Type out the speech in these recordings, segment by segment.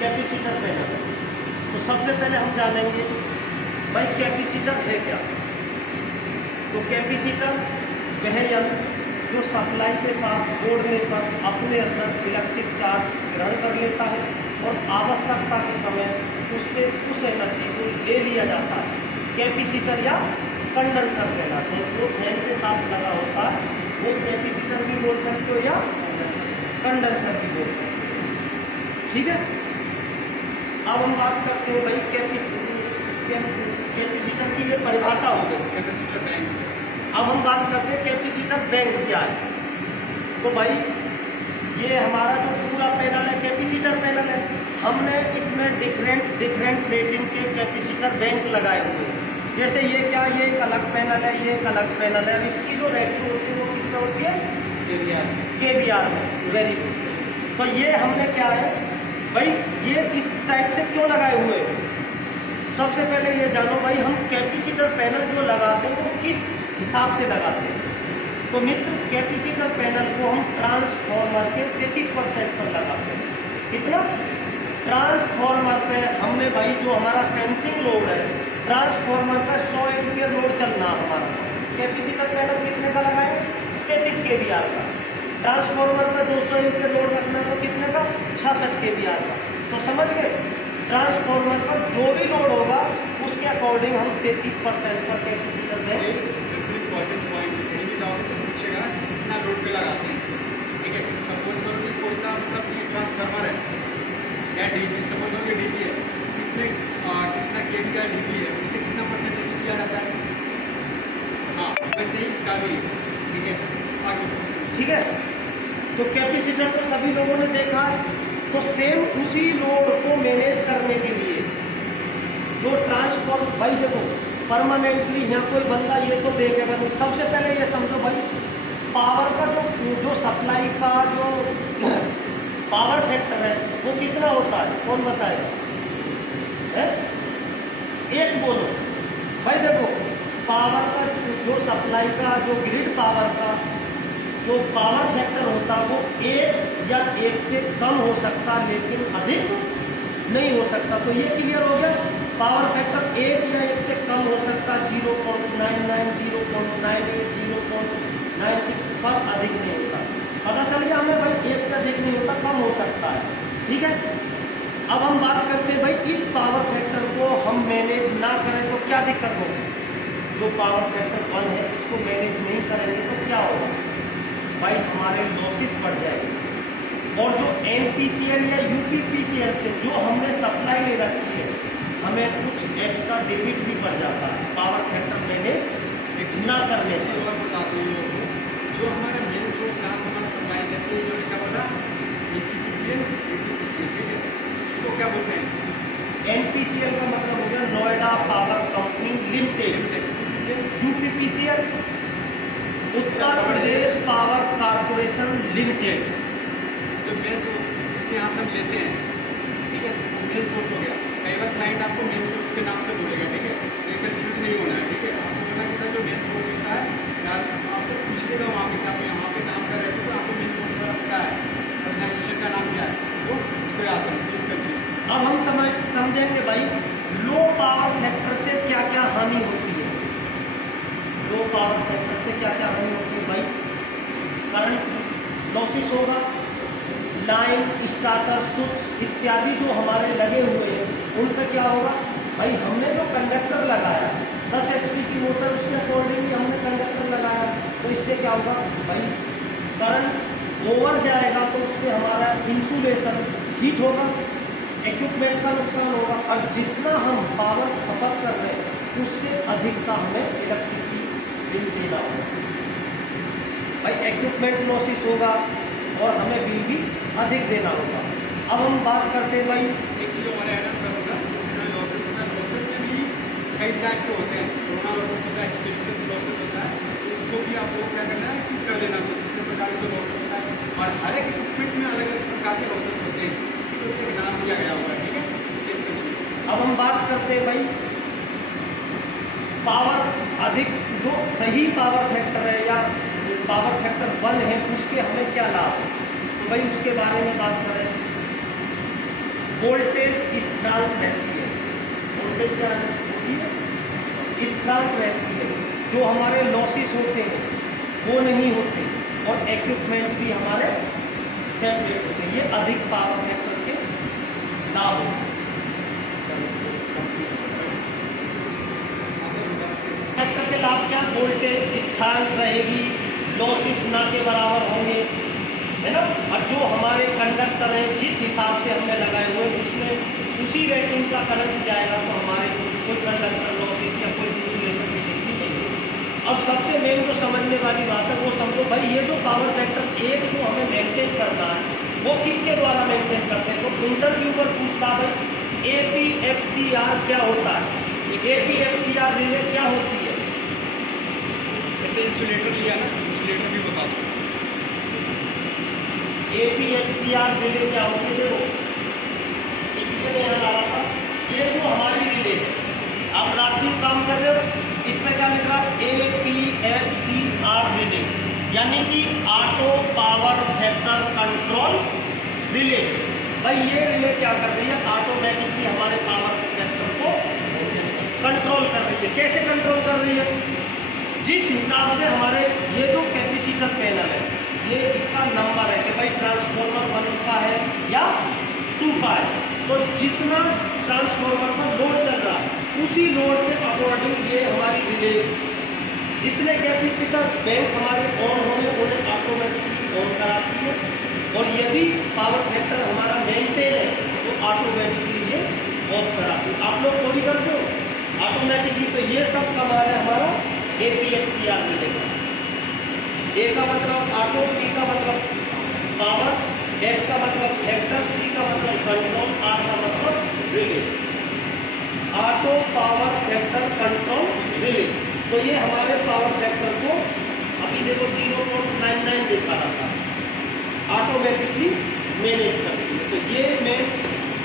Capacitor panel. तो सबसे पहले हम जानेंगे भाई कैपेसिटर है क्या। तो कैपेसिटर वह यंत्र जो सप्लाई के साथ जोड़ने पर अपने अंदर इलेक्ट्रिक चार्ज ग्रहण कर लेता है और आवश्यकता के समय उससे उस एनर्जी को ले लिया जाता है। कैपेसिटर या कंडेंसर कहलाते हैं। जो फैन के साथ लगा होता है वो कैपेसिटर भी बोल सकते हो या कंडेंसर भी बोल सकते हो। ठीक है, अब हम बात करते हैं भाई कैपेसिटर की ये परिभाषा हो गई, कैपेसिटर बैंक। अब हम बात करते हैं कैपेसिटर बैंक क्या है। तो भाई ये हमारा जो पूरा पैनल है कैपेसिटर पैनल है। हमने इसमें डिफरेंट रेटिंग के कैपेसिटर बैंक लगाए हुए हैं। जैसे ये क्या, ये एक अलग पैनल है, ये एक अलग पैनल है। इसकी जो रेटिंग होती है वो किस में होती है? KVR में। Very good. तो ये हमने क्या है भाई, ये इस टाइप से क्यों लगाए हुए हैं? सबसे पहले ये जानो भाई, हम कैपेसिटर पैनल जो लगाते हैं वो किस हिसाब से लगाते हैं। तो मित्र, कैपेसिटर पैनल को हम ट्रांसफॉर्मर के 33% पर लगाते हैं। कितना? ट्रांसफॉर्मर पे हमने भाई जो हमारा सेंसिंग लोड है, ट्रांसफॉर्मर पर 100 एम्पीयर लोड चलना हमारा। कैपेसिटर पैनल कितने का लगाए? 33 kVR का। ट्रांसफॉर्मर पर 200 एम्पीयर लोड रखना तो कितने का? 66 kVR का। तो समझ गए, ट्रांसफॉर्मर पर जो भी लोड होगा उसके अकॉर्डिंग हम 33% पर कैपेसिटर में। इम्पोर्टेंट पॉइंट, कहीं भी जाओगे तो पूछेगा कितना लोड पे लगाते हैं। ठीक है, सपोज करो कि कोई सा मतलब ये ट्रांसफार्मर है या डीसी, सपोज करो कि डीसी है, कितना केवी का डीपी है, उसके कितना परसेंटेज किया जाता है। हाँ, वैसे ही इसका भी है। ठीक है, आगे। ठीक है, तो कैपेसिटर तो सभी लोगों ने देखा है। तो सेम उसी लोड को मैनेज करने के लिए जो ट्रांसफॉर्म, भाई देखो परमानेंटली यहाँ कोई बंदा ये तो देखेगा नहीं। सबसे पहले ये समझो भाई, पावर का जो सप्लाई का जो पावर फैक्टर है वो कितना होता है, कौन बताएगा? एक बोलो भाई। देखो पावर का जो सप्लाई का जो ग्रिड पावर का जो पावर फैक्टर होता है वो 1 या 1 से कम हो सकता, लेकिन अधिक नहीं हो सकता। तो ये क्लियर हो गया, पावर फैक्टर 1 या 1 से कम हो सकता, 0.99, 0.98, 0.96 पर अधिक नहीं होता। पता चल गया हमें भाई, 1 से अधिक नहीं होता, कम हो सकता है। ठीक है, अब हम बात करते हैं भाई इस पावर फैक्टर को हम मैनेज ना करें तो क्या दिक्कत होगी। जो पावर फैक्टर 1 है इसको मैनेज नहीं करेंगे तो क्या होगा भाई, हमारे लॉसेस बढ़ जाएंगे। और जो NPCL या UPPCL से जो हमने सप्लाई ले रखी है, हमें कुछ एक्स्ट्रा डेबिट भी पड़ जाता है पावर फैक्टर मैनेज ना करने से। और बता दो, जो हमारे मेन सोर्स जहाँ से हमारा सप्लाई, जैसे इन्होंने क्या बोला, NPCL, UPPCL। ठीक है, उसको क्या बोलते हैं? NPCL का मतलब हो गया Noida power company limited. UPPCL Uttar Pradesh power corporation limited. जो मेन सोर्स उसके यहाँ से हम लेते हैं। ठीक है, मेन सोर्स हो गया। कई बार क्लाइंट आपको मेन सोर्स के नाम से बोलेगा। ठीक है, तो ये कन्फ्यूज नहीं होना है। ठीक है, आपको बोलना कि सर जो मेन सोर्स होता है यार, आपसे पूछ लेगा वहाँ पे, आप यहाँ पे काम कर रहे थे तो आपको मेन सोर्स का क्या है, ऑर्गेनाइजेशन का नाम क्या है, वो इस पर आते हैं। Please continue. अब हम समझेंगे भाई लो पावर फैक्टर से क्या क्या हानि होती है। लो पावर फैक्टर से क्या क्या हानि होती है भाई? करंट लॉसेस होगा, लाइन स्टार्टर स्विच इत्यादि जो हमारे लगे हुए हैं उन पर क्या होगा भाई। हमने जो कंडक्टर लगाया 10 HP की मोटर, उसके अकॉर्डिंग हमने कंडक्टर लगाया, तो इससे क्या होगा भाई, करंट ओवर जाएगा तो उससे हमारा इंसुलेशन हीट होगा, इक्विपमेंट का नुकसान होगा। और जितना हम पावर खपत कर रहे हैं उससे अधिक का हमें इलेक्ट्रिसिटी बिल देना होगा भाई। इक्विपमेंट लॉसेस होगा और हमें बिल भी अधिक देना होगा। अब हम बात करते हैं भाई, एक चीज़ और ऐड करूँगा, जैसे लॉसेस होता है, लॉसेस में भी कई टाइप के होते हैं। कोरोना लॉसेस होता है, हिस्टेरिसिस लॉसेस होता है, तो उसको भी आपको क्या करना है, ठीक कर देना। कितने प्रकार के लॉसेस होता है और हर एक इक्विपमेंट में अलग अलग प्रकार के लॉसेस होते हैं, तो उसका नाम दिया गया हुआ है। ठीक है, अब हम बात करते हैं भाई पावर अधिक जो सही पावर फैक्टर है या पावर फैक्टर 1 है उसके हमें क्या लाभ है। तो भाई उसके बारे में बात करें वोल्टेज स्थिरांक रहती है। वोल्टेज क्या होती है? स्थिरांक रहती है। जो हमारे लॉसेस होते हैं वो नहीं होते और इक्विपमेंट भी हमारे सेपरेट होते हैं। ये अधिक पावर फैक्टर के लाभ होते हैं। फैक्टर के लाभ क्या? वोल्टेज स्थिरांक रहेगी, लॉसेस ना के बराबर होंगे, है ना। और जो हमारे कंडक्टर हैं जिस हिसाब से हमने लगाए हुए उसमें उसी रेटिंग का करंट जाएगा, तो हमारे कोई कंडक्टर लॉसेस या कोई इंसुलेशन की डिग्री नहीं होगी। अब सबसे मेन जो समझने वाली बात है वो समझो भाई, ये जो पावर फैक्टर एक जो हमें मेंटेन करना है वो किसके द्वारा मेंटेन करते हैं? तो इंटरव्यूअर पूछता है APFCR क्या होता है? APFCR रिले क्या होती है? जैसे इंसुलेटर लिया ना, इंसुलेटर भी बता दो। APFCR रिले क्या होती है? देखो इसलिए मैं यहाँ ला रहा था, ये जो हमारी रिले है, आप रात्रि में काम कर रहे हो, इसमें क्या लिख रहा है? APFCR रिले, यानी कि auto power factor control relay. भाई ये रिले क्या कर रही है? ऑटोमेटिकली हमारे पावर फैक्टर को कंट्रोल कर रही है। कैसे कंट्रोल कर रही है? जिस हिसाब से हमारे ये जो कैपेसिटर पैनल है, ये इसका नंबर है कि भाई ट्रांसफार्मर 1 का है या 2 का है, तो जितना ट्रांसफार्मर पर लोड चल रहा है उसी लोड के अकॉर्डिंग ये हमारी रिले जितने कैपेसिटर बैंक हमारे ऑन होंगे उन्हें ऑटोमेटिकली ऑन कराती है, और यदि पावर फैक्टर हमारा मेंटेन है तो ऑटोमेटिकली ये ऑफ कराती है। आप लोग थोड़ी करते हो ऑटोमेटिकली, तो ये सब कमाल है हमारा APFCR मिलेगा। A का मतलब ऑटो, P का मतलब पावर, F का मतलब फैक्टर, C का मतलब कंट्रोल, R का मतलब relay. Auto power factor control relay, तो ये हमारे पावर फैक्टर को अभी देखो 0.99 दिखा रहा था, ऑटोमेटिकली मैनेज करती है। तो ये मेन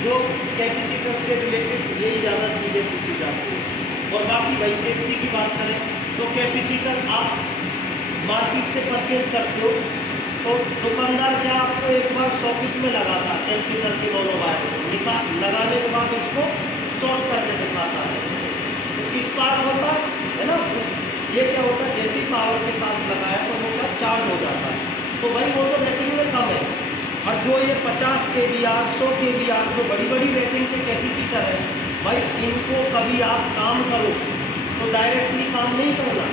जो कैपेसिटर से रिलेटेड यही ज़्यादा चीज़ें पूछी जाती है। और बाकी भाई सेफ्टी की बात करें तो कैपेसिटर आप मार्केट से परचेज करते हो तो दुकानदार क्या आपको एक बार सॉकेट में लगाता है कैपेसिटर के दोनों वायर लगाने के बाद उसको शॉर्ट करके दिखाता है, तो इस बार होता है ना। ये क्या होता है? जैसी पावर के साथ लगाया तो वो क्या चार्ज हो जाता है, तो भाई वो तो रेटिंग में कम है। और जो ये 50 kVR 100 kVR जो बड़ी बड़ी रेटिंग के कैपेसिटर है, भाई इनको कभी आप काम करो तो डायरेक्टली काम नहीं करना।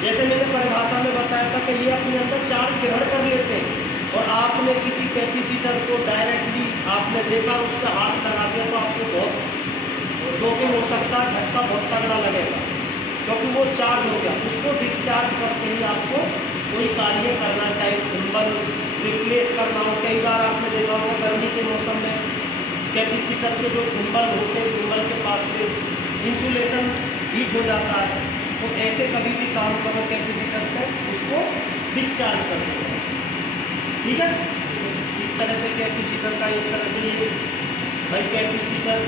जैसे मैंने परिभाषा में बताया था कि ये अपने अंदर चार्ज ग्रहण कर लेते हैं, और आपने किसी कैपेसिटर को डायरेक्टली आपने देखा उस पर हाथ लगा दिया तो आपको बहुत जोखिम हो सकता है, झटका बहुत तगड़ा लगेगा, क्योंकि वो चार्ज हो गया। उसको डिस्चार्ज करके ही आपको कोई कार्य करना चाहिए, थिम्बल रिप्लेस करना हो। कई बार आपने देखा होगा गर्मी के मौसम में कैपेसिटर के जो थिम्बल होते हैं, थिम्बल के पास से इंसुलेशन हीट हो जाता है, तो ऐसे कभी भी काम करो कैपेसिटर को उसको डिस्चार्ज कर दो, ठीक है। इस तरह से कैपेसिटर का एक तरह से ये भाई कैपेसिटर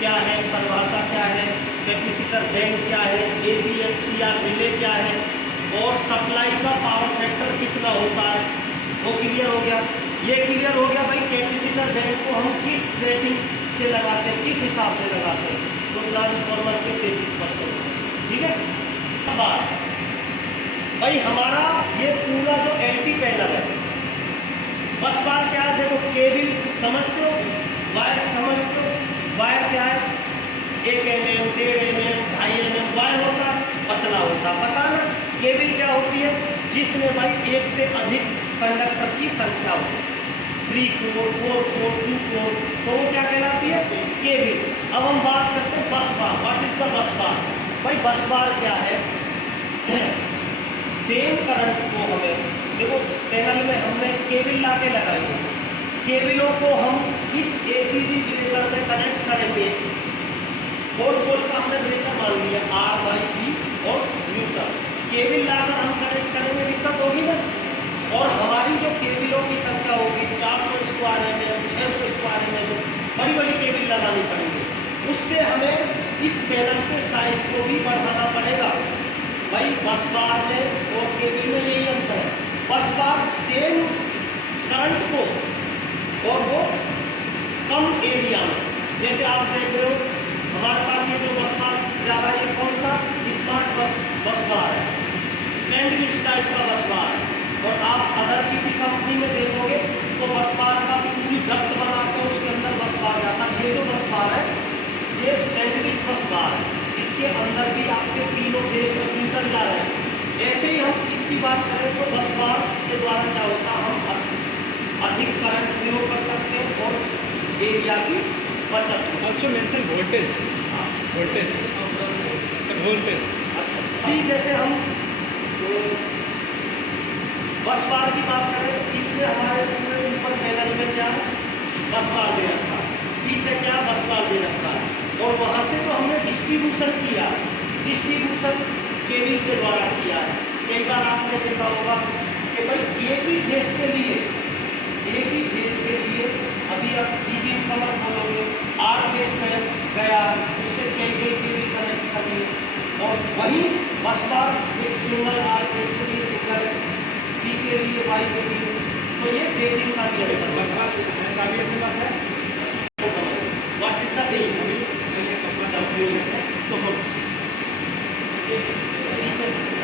क्या है, परिभाषा क्या है, कैपेसिटर बैंक क्या है, APFCR रिले क्या है, और सप्लाई का पावर फैक्टर कितना होता है, वो क्लियर हो गया। ये क्लियर हो गया भाई कैपेसिटर बैंक को हम किस रेटिंग से लगाते हैं, किस हिसाब से लगाते हैं, तो ट्रांसफार्मर के 33%, ठीक है। बात भाई हमारा ये पूरा जो LT पैनल है, बस बात क्या है? देखो केबल समझते हो, वायर समझते हो, वायर क्या है? 1 mm 1.5 mm 2.5 mm वायर होता है, पतला होता है, पता ना। केबल क्या होती है? जिसमें भाई एक से अधिक कंडक्टर की संख्या होती है, 3 कोर 4 कोर 2 कोर, तो वो क्या कहलाती है? केबल। अब हम बात करते हैं बस बार। व्हाट इज द बस बार? भाई बस बार क्या है? सेम करंट को हमें देखो पैनल में हमने केबल ला के लगाई है, केबलों को हम इस ACB ब्रेकर में कनेक्ट करेंगे। पोल का हमने ब्रेकर मान लिया RYB और न्यूट्रल, केबल लाकर हम कनेक्ट करेंगे, दिक्कत होगी ना। और हमारी जो केबलों की संख्या होगी 400 स्क्वायर mm 600 स्क्वायर mm, बड़ी बड़ी केबल लगानी पड़ेगी, उससे हमें इस पैनल के साइज को भी बढ़ाना पड़ेगा। भाई बस बार में और केबल में यही अंतर है, बस बार सेम करंट को और वो जैसे आप देख रहे हो हमारे पास ये जो बस बार जा रहा है, ये कौन सा स्मार्ट बस बार है, सैंडविच टाइप का बस बार है। और आप अगर किसी कंपनी में देखोगे तो बस बार का पूरी डक्ट बना के उसके अंदर बस बार जाता है। ये जो बस बार है ये सैंडविच बस बार है, इसके अंदर भी आपके तीनों फेस रिपीटर जा रहे हैं। ऐसे ही हम इसकी बात करें तो बस बार के द्वारा क्या होता है, हम अधिक करंट प्रयोग कर सकते हैं और एरिया की बचत होती है। ऑल्सो मेंशन वोल्टेज, हाँ, वोल्टेज सब वोल्टेज। अच्छा, अभी जैसे हम बस बार की बात करें तो इसमें हमारे पूरे ऊपर पैनल में क्या है, बस बार दे रखा है, पीछे क्या बस बार दे रखा है, और वहाँ से तो हमने डिस्ट्रीब्यूशन किया, डिस्ट्रीब्यूशन केबल के द्वारा किया है। कई बार आपने देखा होगा कि भाई एक ही फेस के लिए, एक ही फेस के लिए अभी आप डीजी कवर खोलोगे, 8 फेस गया, उससे कई केबल कनेक्ट करिए, और वही बस बार एक सिंगल 8 फेस के लिए, सिंगल पी के लिए, वाई के लिए, तो ये रेटिंग का चल बस बात चाबी अपने पास है, व्हाट इज द बस बात चाबी पीछे से